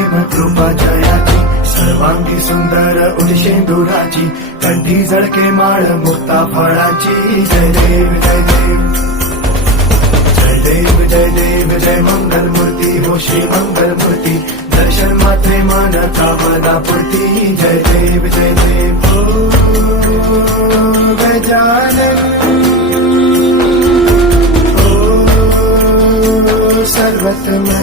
प्रेम कृपा जयाची, सर्वांगी सुंदर उदिशेंदुराची, कंठी झळके माळ मुक्ता फळाची. जय देव जय देव जय देव जय देव जय मंगल मूर्ती हो श्री मंगल मूर्ती, दर्शन मात्रे मन कामना पूर्ती. जय देव जय देव ओ गजानन ओ सर्वतमन.